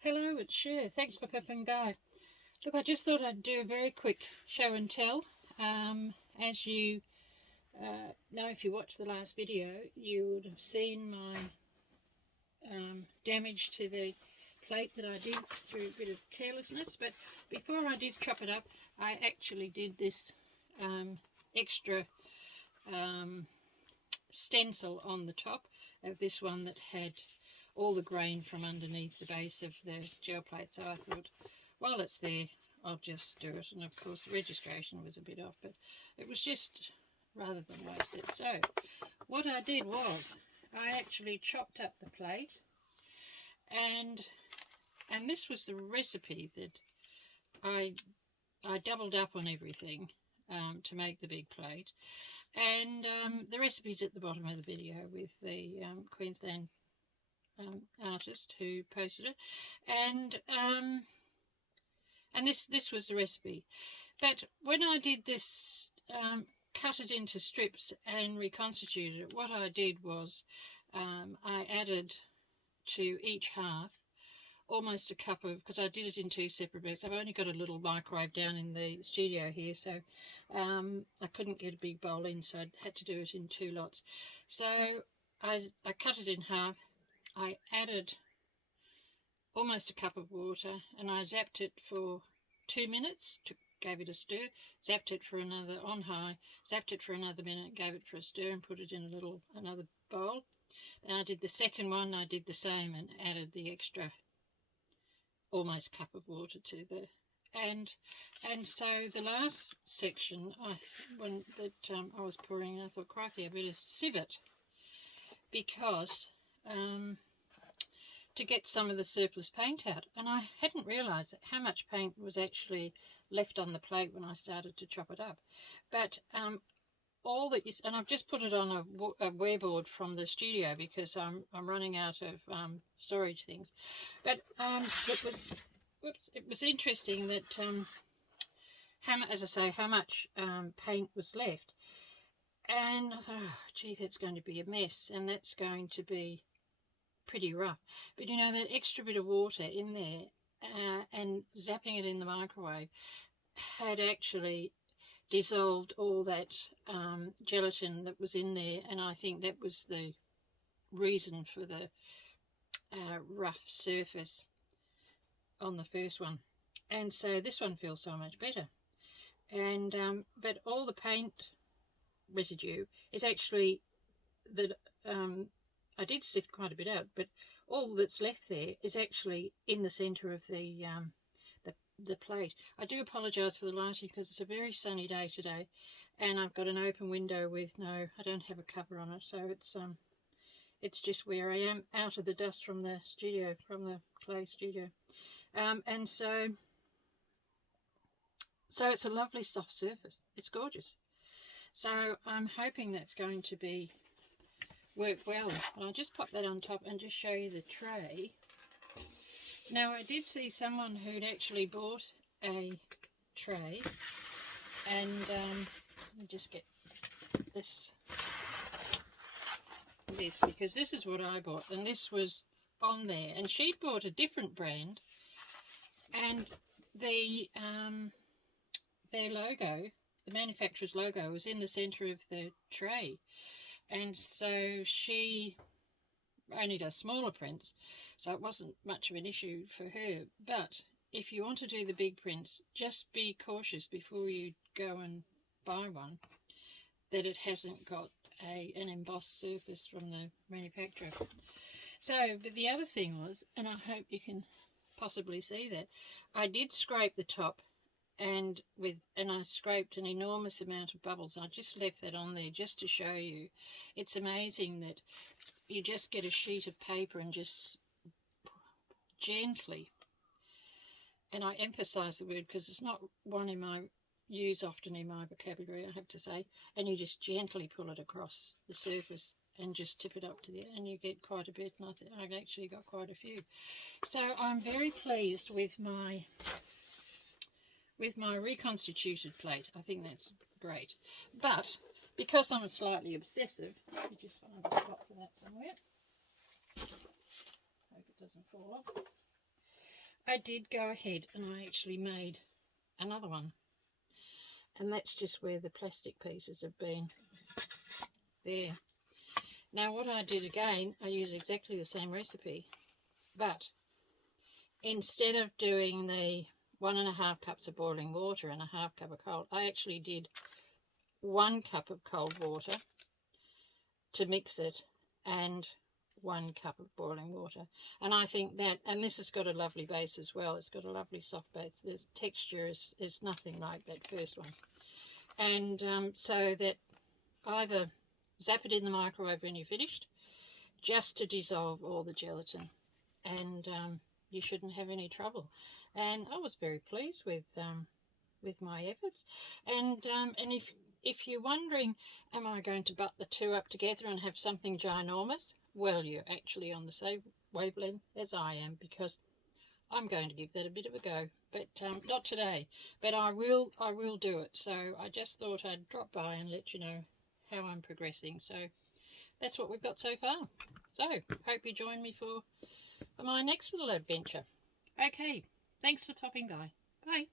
Hello, it's Cher. Thanks for popping by. Look, I just thought I'd do a very quick show and tell. As you know, if you watched the last video, you would have seen my damage to the plate that I did through a bit of carelessness. But before I did chop it up, I actually did this extra stencil on the top of this one that had all the grain from underneath the base of the gel plate. So I thought, while it's there, I'll just do it. And of course the registration was a bit off, but it was just rather than waste it. So what I did was I actually chopped up the plate, and this was the recipe that I doubled up on everything to make the big plate. And the recipe's at the bottom of the video with the Queensland artist who posted it, and this was the recipe. But when I did this, cut it into strips and reconstituted it, what I did was I added to each half almost a cup of, because I did it in two separate bags. I've only got a little microwave down in the studio here, so I couldn't get a big bowl in, so I had to do it in two lots. So I cut it in half. I added almost a cup of water, and I zapped it for 2 minutes, gave it a stir, zapped it for another on high, zapped it for another minute, gave it for a stir, and put it in another bowl. Then I did the second one, I did the same and added the extra almost cup of water to the and so the last section I was pouring, I thought, crikey, I better sieve it, because to get some of the surplus paint out. And I hadn't realised how much paint was actually left on the plate when I started to chop it up. But all that is, and I've just put it on a wear board from the studio because I'm running out of storage things. But it was interesting that as I say, how much paint was left. And I thought, oh gee, that's going to be a mess, and that's going to be pretty rough. But you know, that extra bit of water in there and zapping it in the microwave had actually dissolved all that gelatin that was in there, and I think that was the reason for the rough surface on the first one. And so this one feels so much better. And but all the paint residue is actually that I did sift quite a bit out, but all that's left there is actually in the centre of the plate. I do apologise for the lighting because it's a very sunny day today, and I've got an open window with I don't have a cover on it, so it's just where I am, out of the dust from the studio, from the clay studio, and so it's a lovely soft surface. It's gorgeous. So I'm hoping that's going to work well. And I'll just pop that on top and just show you the tray. Now, I did see someone who'd actually bought a tray, and let me just get this because this is what I bought, and this was on there, and she bought a different brand, and their logo, the manufacturer's logo, was in the centre of the tray. And so she only does smaller prints, so it wasn't much of an issue for her. But if you want to do the big prints, just be cautious before you go and buy one that it hasn't got an embossed surface from the manufacturer. So, but the other thing was, and I hope you can possibly see that, I did scrape the top, and I scraped an enormous amount of bubbles. I just left that on there just to show you. It's amazing that you just get a sheet of paper and just gently, and I emphasize the word because it's not one I use often in my vocabulary, I have to say, and you just gently pull it across the surface and just tip it up to there, and you get quite a bit, and I've actually got quite a few. So I'm very pleased with my reconstituted plate. I think that's great. But because I'm slightly obsessive, let me just find a spot for that somewhere. Hope it doesn't fall off. I did go ahead and I actually made another one, and that's just where the plastic pieces have been there. Now what I did again, I used exactly the same recipe, but instead of doing the 1.5 cups of boiling water and a half cup of cold, I actually did 1 cup of cold water to mix it and 1 cup of boiling water. And I think that, and this has got a lovely base as well, it's got a lovely soft base. The texture is nothing like that first one. And so that either zap it in the microwave when you're finished, just to dissolve all the gelatin, and you shouldn't have any trouble. And I was very pleased with my efforts. And if you're wondering, am I going to butt the two up together and have something ginormous? Well, you're actually on the same wavelength as I am, because I'm going to give that a bit of a go, but not today. But I will do it. So I just thought I'd drop by and let you know how I'm progressing. So that's what we've got so far. So hope you join me for my next little adventure. Okay, thanks for popping by. Bye.